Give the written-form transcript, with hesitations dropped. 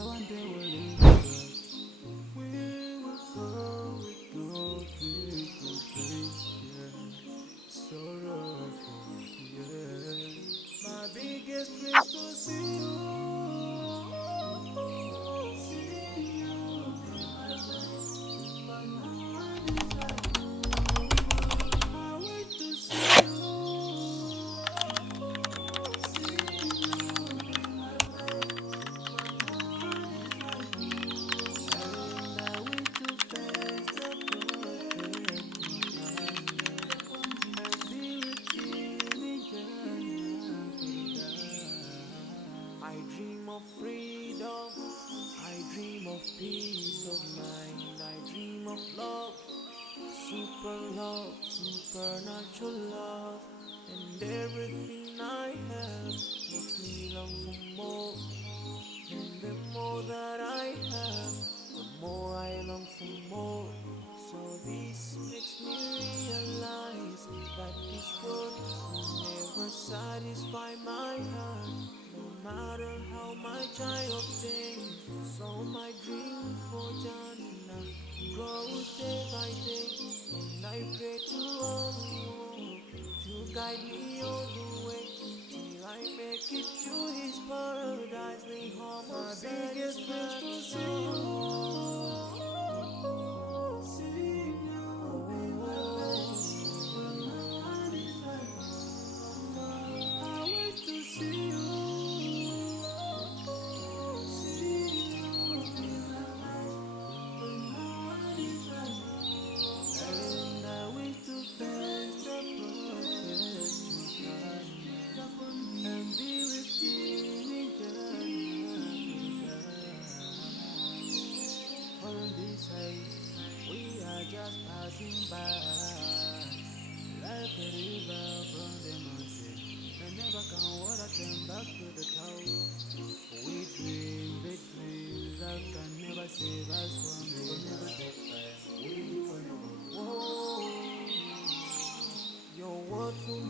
that one day we'll live. We will go deep, yeah. Sorrowful, yeah. My biggest dream is to see you. I dream of freedom, I dream of peace of mind, I dream of love, supernatural love, and everything I have makes me long for more. And the more that I have, the more I long for more. So this makes me realize that this world will never satisfy my heart, no matter how much I obtain. So my dream for Jannah grows day by day, and I pray to Allah to guide me all the way till I make it to His paradise. The home of my biggest dreams to see you. Just passing by, like a river from the mountain, and never can water turn back to the town. We dream the dreams that can never save us from the never. Whoa, your words will